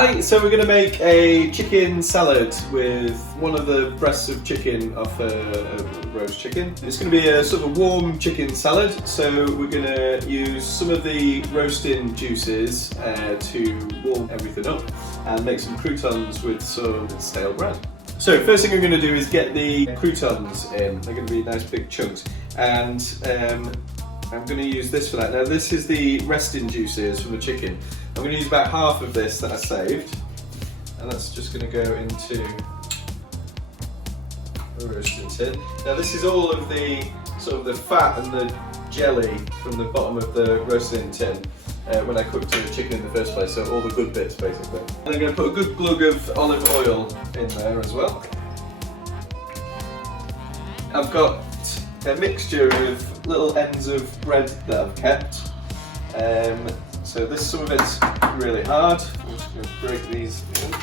Hi, so we're going to make a chicken salad with one of the breasts of chicken off a roast chicken. It's going to be a sort of a warm chicken salad, so we're going to use some of the roasting juices to warm everything up and make some croutons with some stale bread. So first thing I'm going to do is get the croutons in. They're going to be nice big chunks, and I'm going to use this for that. Now this is the resting juices from the chicken. I'm going to use about half of this that I saved, and that's just going to go into the roasting tin. Now this is all of the sort of the fat and the jelly from the bottom of the roasting tin when I cooked the chicken in the first place, so all the good bits basically. And I'm going to put a good glug of olive oil in there as well. I've got a mixture of little ends of bread that I've kept. So some of it's really hard. I'm just going to break these in.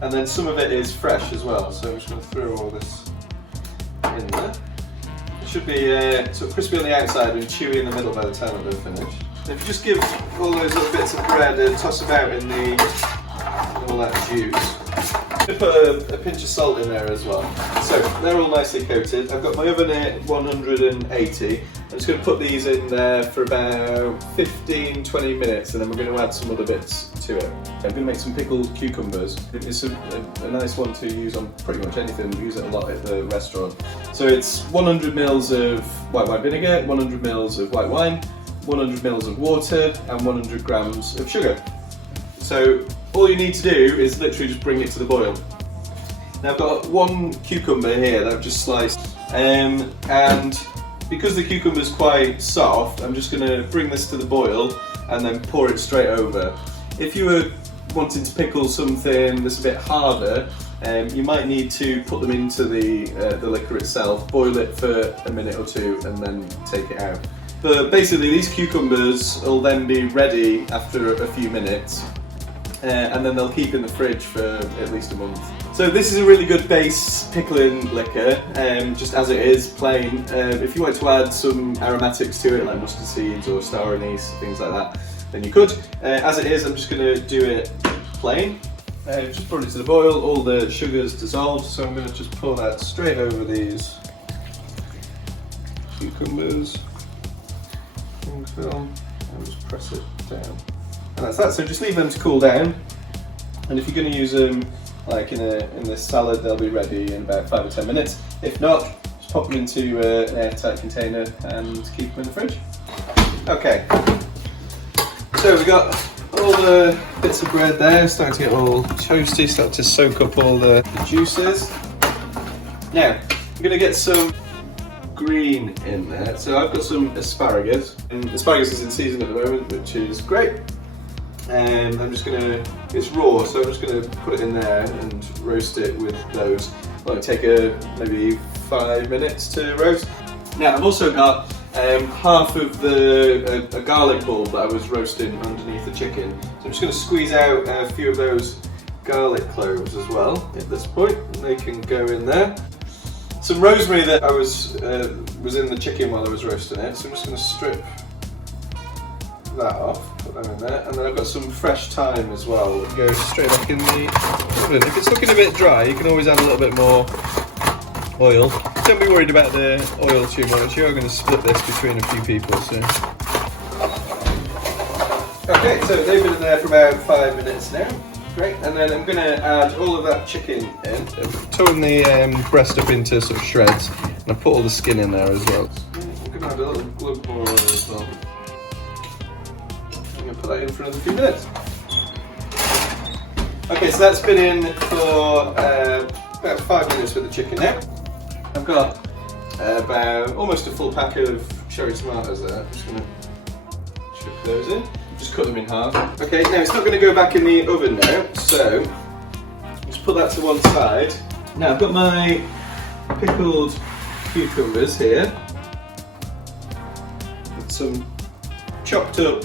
And then some of it is fresh as well, so I'm just going to throw all this in there. It should be sort of crispy on the outside and chewy in the middle by the time they're finished. And if you just give all those little bits of bread a toss about in all that juice. I'm going to put a pinch of salt in there as well. So they're all nicely coated. I've got my oven at 180. I'm just going to put these in there for about 15-20 minutes, and then we're going to add some other bits to it. I'm going to make some pickled cucumbers. It's a nice one to use on pretty much anything. We use it a lot at the restaurant. So it's 100 ml of white wine vinegar, 100 ml of white wine, 100 ml of water, and 100 grams of sugar. So all you need to do is literally just bring it to the boil. Now I've got one cucumber here that I've just sliced, and because the cucumber is quite soft, I'm just going to bring this to the boil and then pour it straight over. If you were wanting to pickle something that's a bit harder, you might need to put them into the liquor itself, boil it for a minute or two, and then take it out. But basically these cucumbers will then be ready after a few minutes. And then they'll keep in the fridge for at least a month. So this is a really good base pickling liquor, just as it is, plain. If you want to add some aromatics to it, like mustard seeds or star anise, things like that, then you could. As it is, I'm just going to do it plain. Just brought it to the boil, all the sugar's dissolved, so I'm going to just pour that straight over these cucumbers. And just press it down. And that's that, so just leave them to cool down, and if you're going to use them like in this salad, they'll be ready in about 5 or 10 minutes. If not, just pop them into an airtight container and keep them in the fridge. Okay, so we've got all the bits of bread there, starting to get all toasty, starting to soak up all the juices. Now, I'm going to get some green in there, so I've got some asparagus, and asparagus is in season at the moment, which is great. And I'm just it's raw, so I'm just going to put it in there and roast it with those. It'll take maybe 5 minutes to roast. Now I've also got half of a garlic bulb that I was roasting underneath the chicken. So I'm just going to squeeze out a few of those garlic cloves as well at this point. They can go in there. Some rosemary that I was in the chicken while I was roasting it, so I'm just going to strip that off, put them in there, and then I've got some fresh thyme as well. Go straight back in the oven. If it's looking a bit dry, you can always add a little bit more oil. Don't be worried about the oil too much. You're going to split this between a few people, so. Okay, so they've been in there for about 5 minutes now. Great, and then I'm going to add all of that chicken in. I've torn the breast up into sort of shreds, and I put all the skin in there as well. I'm going to add a little glug more oil as well. I'm going to put that in for another few minutes. Okay, so that's been in for about 5 minutes with the chicken now. I've got about almost a full pack of cherry tomatoes there. I'm just going to chip those in. Just cut them in half. Okay, now it's not going to go back in the oven now, so just put that to one side. Now I've got my pickled cucumbers here. With some chopped up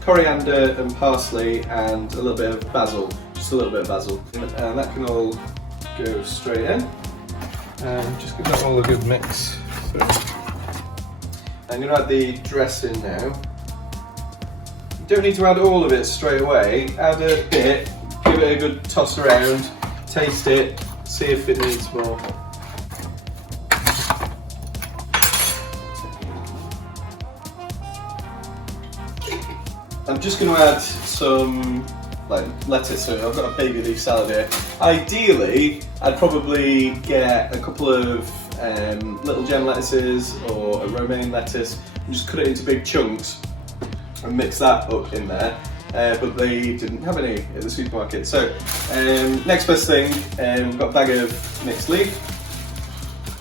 coriander and parsley and a little bit of basil. Just a little bit of basil. And that can all go straight in. And just give that all a good mix. So I'm going to add the dressing now. You don't need to add all of it straight away. Add a bit, give it a good toss around, taste it, see if it needs more. I'm just going to add some lettuce. So I've got a baby leaf salad here. Ideally, I'd probably get a couple of little gem lettuces or a romaine lettuce and just cut it into big chunks and mix that up in there. But they didn't have any at the supermarket. So next best thing, we've got a bag of mixed leaf.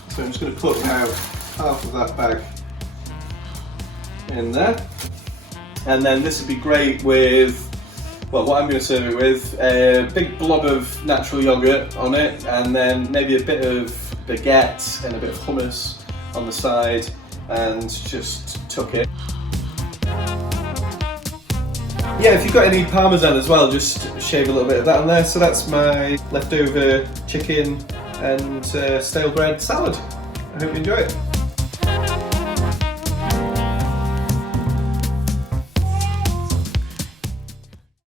So I'm just going to put about half of that bag in there. And then this would be great with, well, what I'm going to serve it with, a big blob of natural yoghurt on it, and then maybe a bit of baguette and a bit of hummus on the side, and just tuck it. Yeah, if you've got any parmesan as well, just shave a little bit of that on there. So that's my leftover chicken and stale bread salad. I hope you enjoy it.